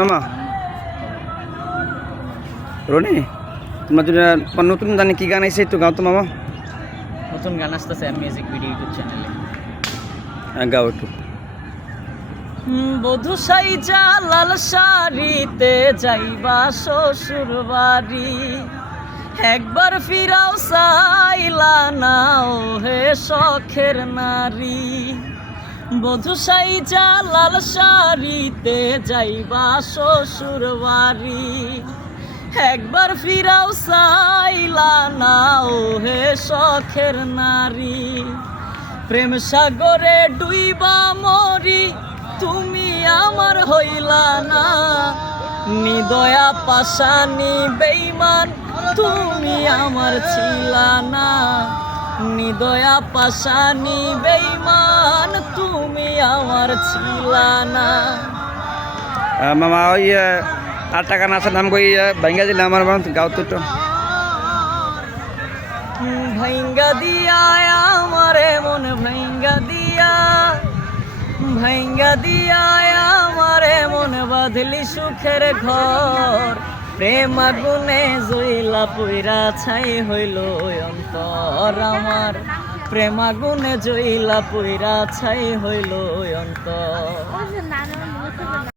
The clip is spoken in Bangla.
মামা রনি তোমার নতুন জানি কি গান আইছে একটু গাও তো মামা। নতুন গান আসতেছে মিউজিক ভিডিও ইউটিউব চ্যানেলে। গাও একটু। বধূ সাইজা লাল শাড়িতে যাইবা শ্বশুর বাড়ি, একবার ফিরাও চাইলা না ও হে শখের নারী। বধূ সাইজা লাল শাড়িতে যাইবা শ্বশুর বাড়ি, একবার ফিরাও চাইলা না ও হে শখের নারী। প্রেম সাগরে ডুইবা মরি, তুমি আমার হইলা না। নিদয়া পাশানি বেঈমান, তুমি আমার ছিলা না। নিদয়া পাশানি বেঈমান, তুমি আমার ছিলা না। মামা ওই আর টাকা নাচার নাম কই ভাঙ্গা দিলে আমার গাও তো একটু। ভাইঙ্গা দিয়া আমারে মন ভাইঙ্গা দিয়া, ভাইঙ্গা দিয়া আমারে মন বাঁধলি সুখের ঘর। প্রেম আগুনে জইলা পুইরা ছাই হইল অন্তর আমার, প্রেম আগুনে জইলা পুইরা ছাই হইল অন্তর।